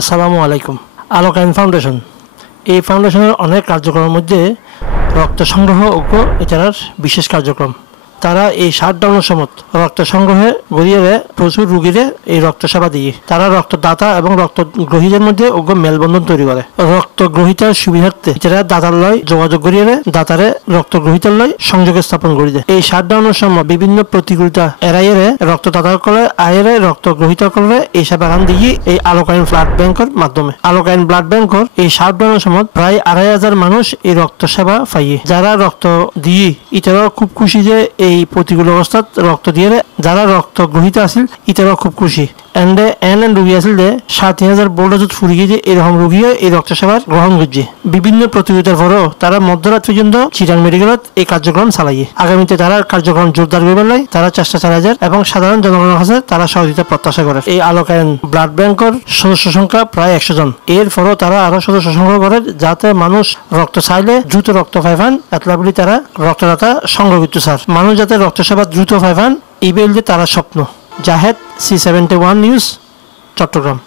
আসসালামু আলাইকুম। আলোক আইন ফাউন্ডেশন, এই ফাউন্ডেশনের অনেক কার্যক্রমের মধ্যে রক্ত সংগ্রহ ও এছাড়ার বিশেষ কার্যক্রম। তারা এই শাটডাউনের সময় রক্ত সংগ্রহে গড়িয়ে প্রচুর রুগীরে এই রক্ত সেবা দিয়ে তারা রক্তদাতা এবং রক্ত গ্রহীদের মধ্যে মেলবন্ধন তৈরি করে। রক্ত গ্রহীতার সুবিধার্থে যারা দাতার লয় যোগাযোগ করিয়ে দাতারে রক্ত গ্রহীতার লয় সংযোগ স্থাপন করে দেয়। এই শাটডাউনের সময় বিভিন্ন প্রতিকূলতা এড়াইয়ে রক্তদাতা করে আয়ের রক্ত গ্রহীতা করে এই সেবা রান দিয়ে এই আলোক আইন ব্লাড ব্যাংকের মাধ্যমে আলোক আইন ব্লাড ব্যাংকের এই শাটডাউনের সময় প্রায় 2,500 মানুষ এই রক্ত সেবা পাইয়ে। যারা রক্ত দিয়ে ইতারাও খুব খুশি যে এই প্রতিকূল অবস্থাত রক্ত দিয়ে যারা রক্ত গ্রহীতা আছিল ইতারাও খুব খুশি। এন রুগী আছিল যে 60,000 বোল্ডাজত ফুরি গিয়ে এরকম রুগীও এই রক্ত সেবার গ্রহণ করছে। বিভিন্ন প্রতিযোগিতার পরও তারা মধ্যরাত পর্যন্ত চিটাং মেডিকেলত এই কার্যক্রম চালাইয়ে। আগামীতে তারা কার্যক্রম জোরদার করবার লাই তারা চেষ্টা চালাই যায় এবং সাধারণ জনগণের কাছে তারা সহযোগিতা প্রত্যাশা করে। এই আলোক আইন ব্লাড ব্যাংকের সদস্য সংখ্যা প্রায় 100 জন। এর পরও তারা আরো সদস্য সংগ্রহ করে যাতে মানুষ রক্ত চাইলে দ্রুত রক্ত পাইফান এতলা বলি তারা রক্তদাতা সংগ্রহ করতে চার। মানুষ যাতে রক্ত সেবা দ্রুত পাইফান এই বলতে তারা স্বপ্ন। Zahed, C71 news, Chittagong.